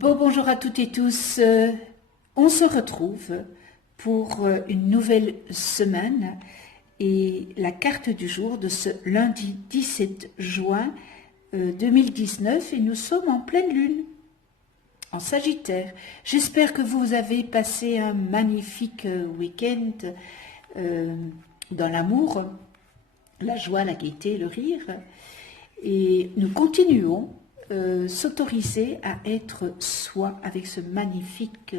Bonjour à toutes et tous. On se retrouve pour une nouvelle semaine et la carte du jour de ce lundi 17 juin 2019 et nous sommes en pleine lune, en Sagittaire. J'espère que vous avez passé un magnifique week-end dans l'amour, la joie, la gaieté, le rire. Et nous continuons s'autoriser à être soi avec ce magnifique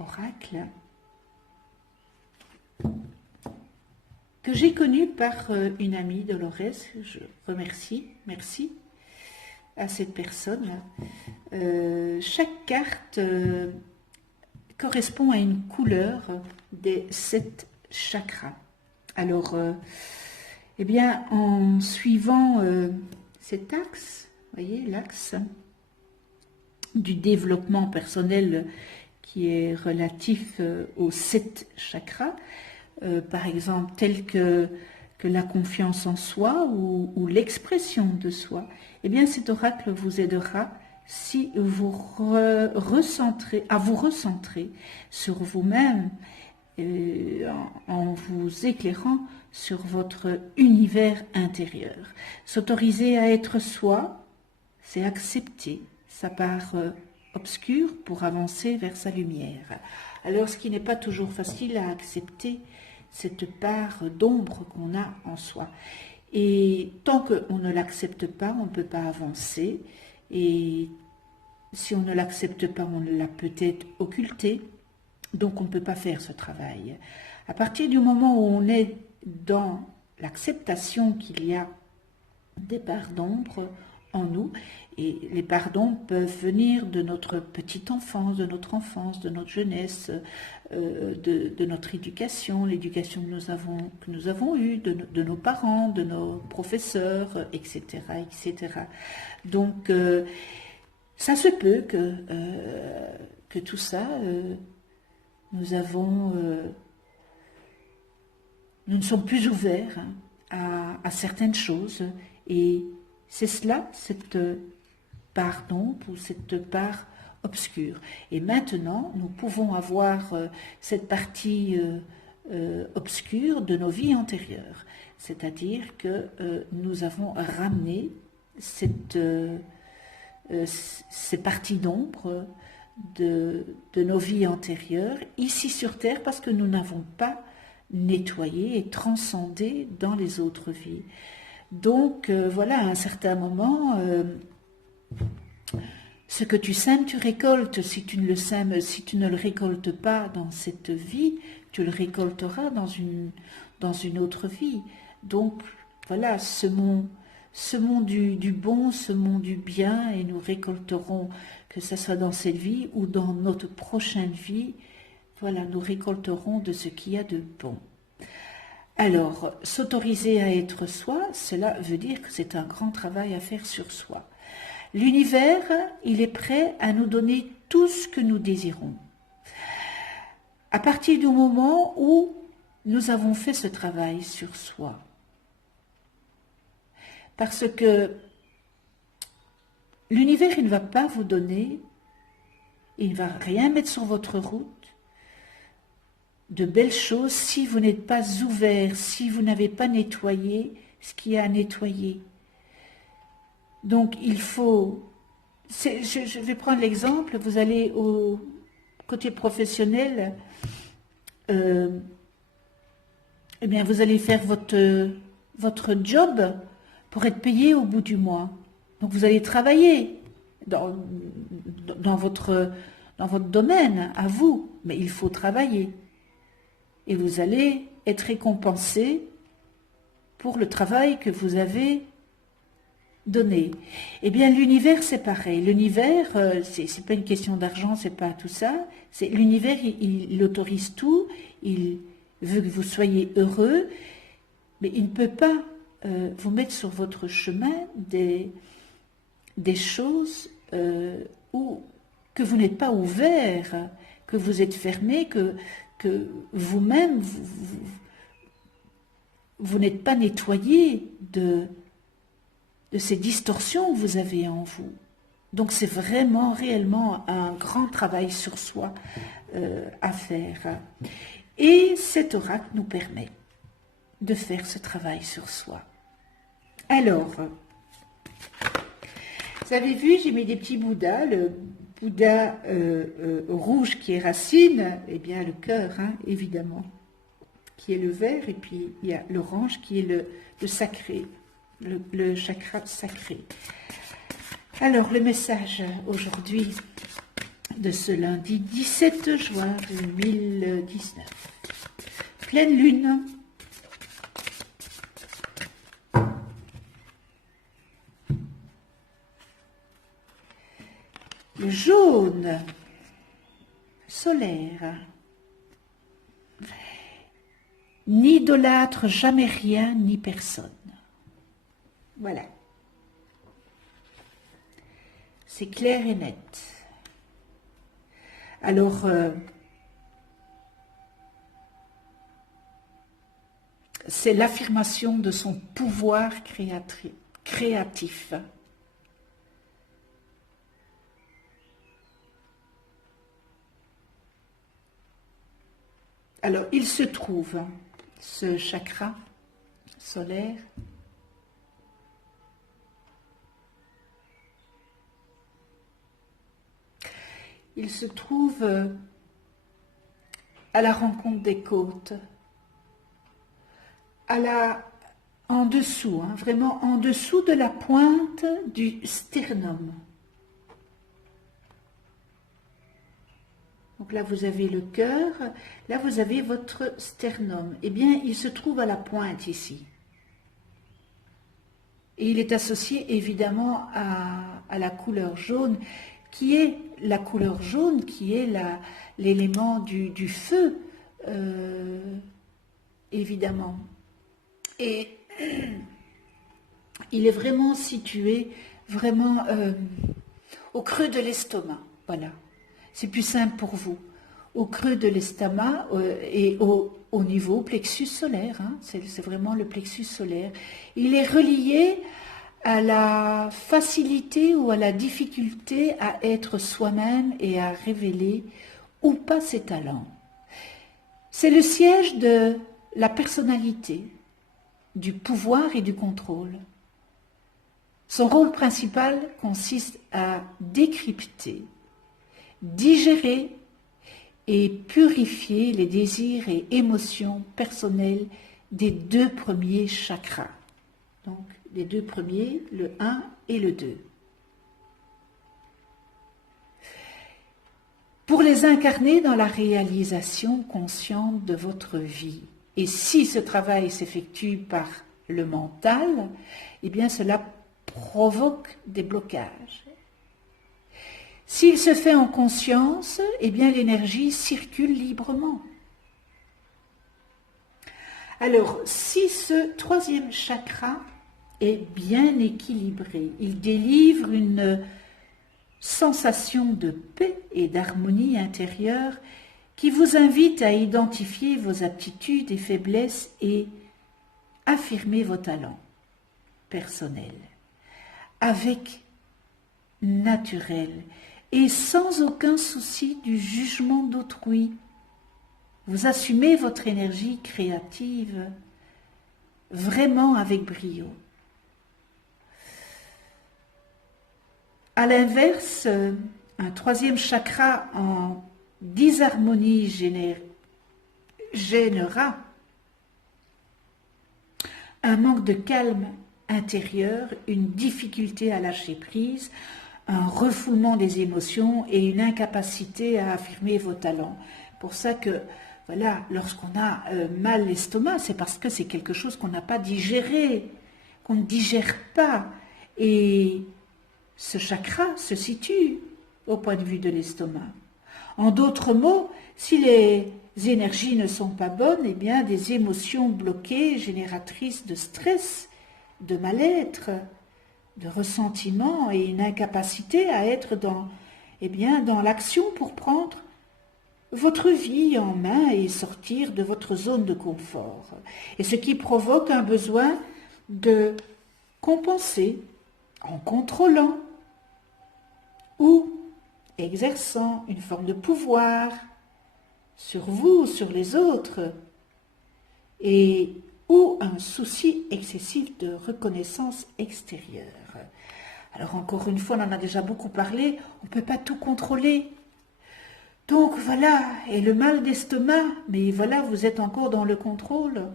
oracle que j'ai connu par une amie, Dolores. Je remercie, merci à cette personne. Chaque carte correspond à une couleur des 7 chakras. Alors, eh bien, en suivant cet axe, vous voyez, l'axe du développement personnel qui est relatif aux 7 chakras, par exemple, tels que la confiance en soi ou l'expression de soi, eh bien, cet oracle vous aidera si vous à vous recentrer sur vous-même en vous éclairant sur votre univers intérieur. S'autoriser à être soi, c'est accepter sa part obscure pour avancer vers sa lumière. Alors, ce qui n'est pas toujours facile à accepter, cette part d'ombre qu'on a en soi. Et tant qu'on ne l'accepte pas, on ne peut pas avancer. Et si on ne l'accepte pas, on l'a peut-être occulté. Donc, on ne peut pas faire ce travail. À partir du moment où on est dans l'acceptation qu'il y a des parts d'ombre en nous, et les parts d'ombre peuvent venir de notre petite enfance, de notre jeunesse, de notre éducation, l'éducation que nous avons eue, de nos parents, de nos professeurs, etc. etc. Donc, ça se peut que tout ça, nous ne sommes plus ouverts à certaines choses, et c'est cela, cette part d'ombre ou cette part obscure. Et maintenant, nous pouvons avoir cette partie obscure de nos vies antérieures, c'est-à-dire que nous avons ramené ces parties d'ombre de nos vies antérieures ici sur Terre parce que nous n'avons pas nettoyé et transcendé dans les autres vies. Donc, voilà, à un certain moment, ce que tu sèmes, tu récoltes. Si tu ne le sèmes, si tu ne le récoltes pas dans cette vie, tu le récolteras dans une autre vie. Donc, voilà, semons du bon, semons du bien, et nous récolterons, que ce soit dans cette vie ou dans notre prochaine vie, voilà, nous récolterons de ce qu'il y a de bon. Alors, s'autoriser à être soi, cela veut dire que c'est un grand travail à faire sur soi. L'univers, il est prêt à nous donner tout ce que nous désirons. À partir du moment où nous avons fait ce travail sur soi. Parce que l'univers, il ne va pas vous donner, il ne va rien mettre sur votre route, de belles choses si vous n'êtes pas ouvert, si vous n'avez pas nettoyé ce qu'il y a à nettoyer. Donc il faut, je vais prendre l'exemple, vous allez au côté professionnel, eh bien vous allez faire votre job pour être payé au bout du mois. Donc vous allez travailler dans votre domaine, à vous, mais il faut travailler. Et vous allez être récompensé pour le travail que vous avez donné. Eh bien, l'univers, c'est pareil. L'univers, c'est pas une question d'argent, c'est pas tout ça. C'est l'univers, il autorise tout. Il veut que vous soyez heureux, mais il ne peut pas vous mettre sur votre chemin des choses que vous n'êtes pas ouvert, que vous êtes fermé, que vous-même, vous n'êtes pas nettoyé de ces distorsions que vous avez en vous. Donc c'est vraiment, réellement un grand travail sur soi à faire. Et cet oracle nous permet de faire ce travail sur soi. Alors, vous avez vu, j'ai mis des petits Bouddhas, le Bouddha rouge qui est racine, et bien le cœur, hein, évidemment, qui est le vert, et puis il y a l'orange qui est le sacré, le chakra sacré. Alors, le message aujourd'hui de ce lundi 17 juin 2019. Pleine lune. Le jaune solaire. N'idolâtre jamais rien ni personne. Voilà. C'est clair et net. Alors, c'est l'affirmation de son pouvoir créatif. Alors, il se trouve, ce chakra solaire, il se trouve à la rencontre des côtes, en dessous, hein, vraiment en dessous de la pointe du sternum. Donc là, vous avez le cœur, là, vous avez votre sternum. Eh bien, il se trouve à la pointe ici. Et il est associé évidemment à la couleur jaune, qui est la couleur jaune, qui est l'élément du feu, évidemment. Et il est vraiment situé, vraiment au creux de l'estomac, voilà. C'est plus simple pour vous. Au creux de l'estomac et au niveau plexus solaire, hein, c'est vraiment le plexus solaire. Il est relié à la facilité ou à la difficulté à être soi-même et à révéler ou pas ses talents. C'est le siège de la personnalité, du pouvoir et du contrôle. Son rôle principal consiste à décrypter, digérer et purifier les désirs et émotions personnelles des deux premiers chakras. Donc, les deux premiers, le 1 et le 2. Pour les incarner dans la réalisation consciente de votre vie. Et si ce travail s'effectue par le mental, eh bien cela provoque des blocages. S'il se fait en conscience, eh bien l'énergie circule librement. Alors, si ce troisième chakra est bien équilibré, il délivre une sensation de paix et d'harmonie intérieure qui vous invite à identifier vos aptitudes et faiblesses et affirmer vos talents personnels avec naturel et sans aucun souci du jugement d'autrui. Vous assumez votre énergie créative vraiment avec brio. À l'inverse, un troisième chakra en disharmonie gênera un manque de calme intérieur, une difficulté à lâcher prise, un refoulement des émotions et une incapacité à affirmer vos talents. Pour ça que, voilà, lorsqu'on a mal l'estomac, c'est parce que c'est quelque chose qu'on n'a pas digéré, qu'on ne digère pas. Et ce chakra se situe au point de vue de l'estomac. En d'autres mots, si les énergies ne sont pas bonnes, eh bien des émotions bloquées, génératrices de stress, de mal-être, de ressentiment et une incapacité à être dans l'action pour prendre votre vie en main et sortir de votre zone de confort. Et ce qui provoque un besoin de compenser en contrôlant ou exerçant une forme de pouvoir sur vous, sur les autres, et ou un souci excessif de reconnaissance extérieure. Alors encore une fois, on en a déjà beaucoup parlé, on ne peut pas tout contrôler. Donc voilà, et le mal d'estomac, mais voilà, vous êtes encore dans le contrôle.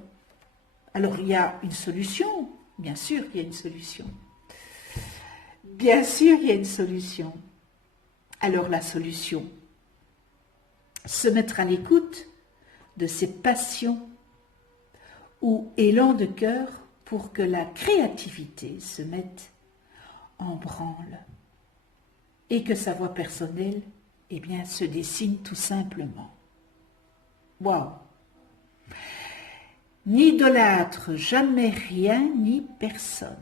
Alors il y a une solution, bien sûr qu'il y a une solution. Bien sûr qu'il y a une solution. Alors la solution, se mettre à l'écoute de ses passions ou élans de cœur pour que la créativité se mette en branle et que sa voix personnelle, eh bien, se dessine tout simplement. Waouh! N'idolâtre jamais rien ni personne.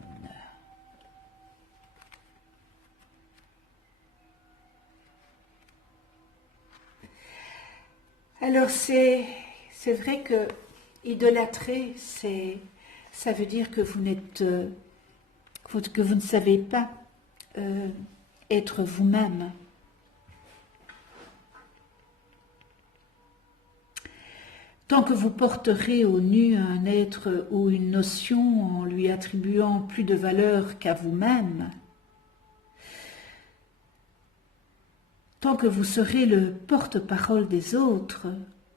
Alors c'est vrai que idolâtrer, ça veut dire que vous n'êtes que vous ne savez pas être vous-même. Tant que vous porterez au nu un être ou une notion en lui attribuant plus de valeur qu'à vous-même, tant que vous serez le porte-parole des autres,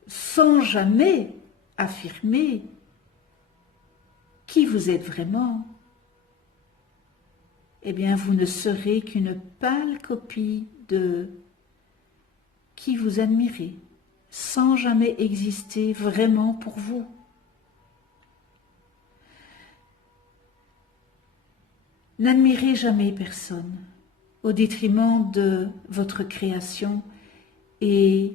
sans jamais affirmer qui vous êtes vraiment, eh bien vous ne serez qu'une pâle copie de qui vous admirez, sans jamais exister vraiment pour vous. N'admirez jamais personne au détriment de votre création et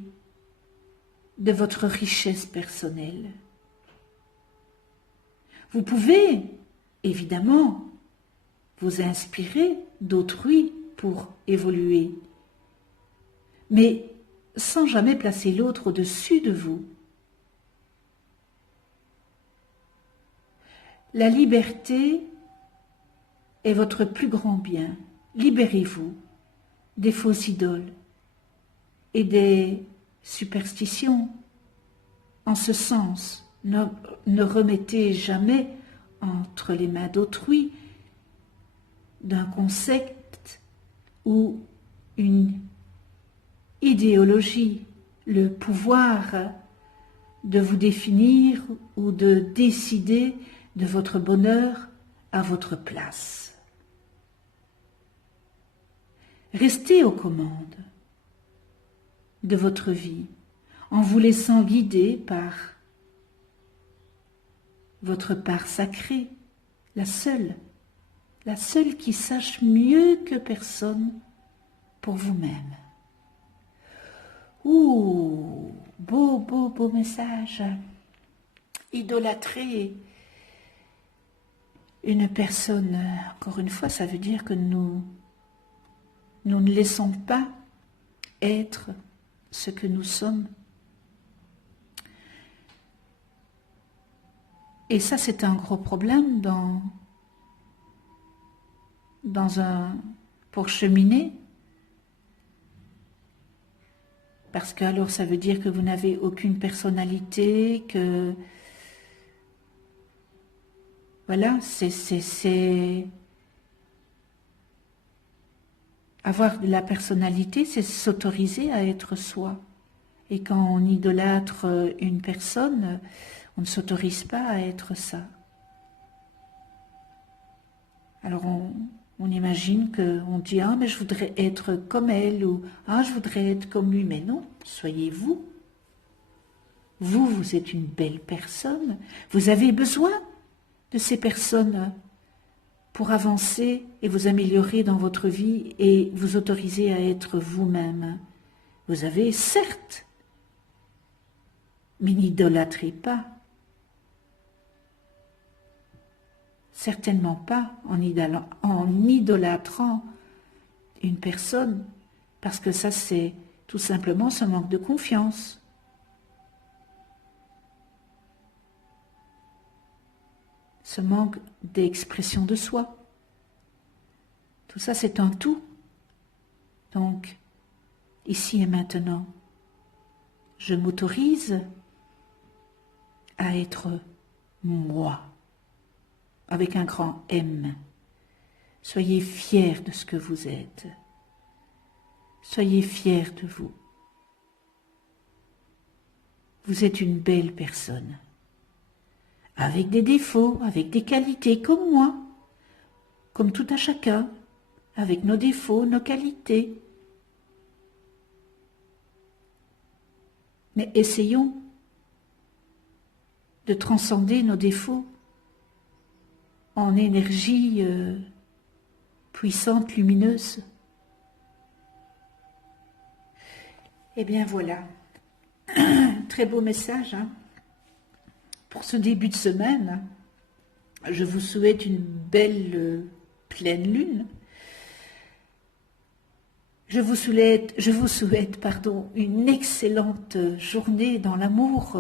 de votre richesse personnelle. Vous pouvez, évidemment, vous inspirer d'autrui pour évoluer, mais sans jamais placer l'autre au-dessus de vous. La liberté est votre plus grand bien. Libérez-vous des fausses idoles et des superstitions. En ce sens, ne remettez jamais entre les mains d'autrui d'un concept ou une idéologie le pouvoir de vous définir ou de décider de votre bonheur à votre place. Restez aux commandes de votre vie en vous laissant guider par votre part sacrée, la seule qui sache mieux que personne pour vous-même. Ouh, beau message. Idolâtrer une personne, encore une fois, ça veut dire que nous ne laissons pas être ce que nous sommes. Et ça, c'est un gros problème pour cheminer. Parce que alors ça veut dire que vous n'avez aucune personnalité, que voilà, c'est avoir de la personnalité, c'est s'autoriser à être soi. Et quand on idolâtre une personne, on ne s'autorise pas à être ça. Alors on imagine qu'on dit « Ah, mais je voudrais être comme elle » ou « Ah, je voudrais être comme lui ». Mais non, soyez vous. Vous êtes une belle personne. Vous avez besoin de ces personnes pour avancer et vous améliorer dans votre vie et vous autoriser à être vous-même. Vous avez, certes, mais n'idolâtrez pas. Certainement pas en idolâtrant une personne, parce que ça c'est tout simplement ce manque de confiance. Ce manque d'expression de soi. Tout ça c'est un tout. Donc, ici et maintenant, je m'autorise à être moi, avec un grand M. Soyez fiers de ce que vous êtes. Soyez fiers de vous. Vous êtes une belle personne, avec des défauts, avec des qualités, comme moi, comme tout à chacun, avec nos défauts, nos qualités. Mais essayons de transcender nos défauts en énergie puissante, lumineuse. Eh bien voilà, très beau message hein. Pour ce début de semaine. Je vous souhaite une belle pleine lune. Je vous souhaite une excellente journée dans l'amour,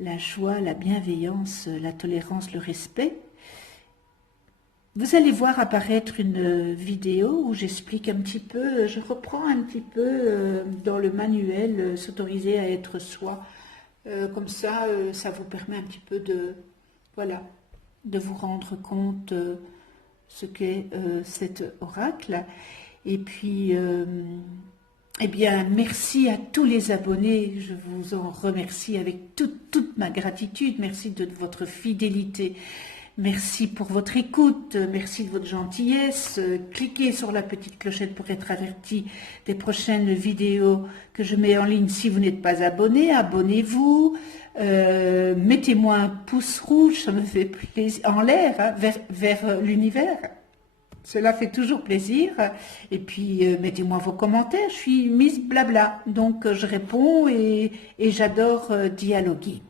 la joie, la bienveillance, la tolérance, le respect. Vous allez voir apparaître une vidéo où j'explique un petit peu, je reprends un petit peu dans le manuel s'autoriser à être soi. Comme ça, ça vous permet un petit peu de vous rendre compte ce qu'est cet oracle. Et puis, eh bien, merci à tous les abonnés, je vous en remercie avec toute ma gratitude, merci de votre fidélité, merci pour votre écoute, merci de votre gentillesse, cliquez sur la petite clochette pour être averti des prochaines vidéos que je mets en ligne. Si vous n'êtes pas abonné, abonnez-vous, mettez-moi un pouce rouge, ça me fait plaisir, en l'air, hein, vers l'univers. Cela fait toujours plaisir. Et puis, mettez-moi vos commentaires. Je suis Miss Blabla. Donc, je réponds et j'adore dialoguer.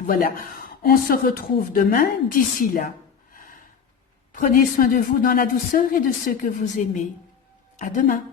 Voilà. On se retrouve demain. D'ici là, prenez soin de vous dans la douceur et de ceux que vous aimez. À demain.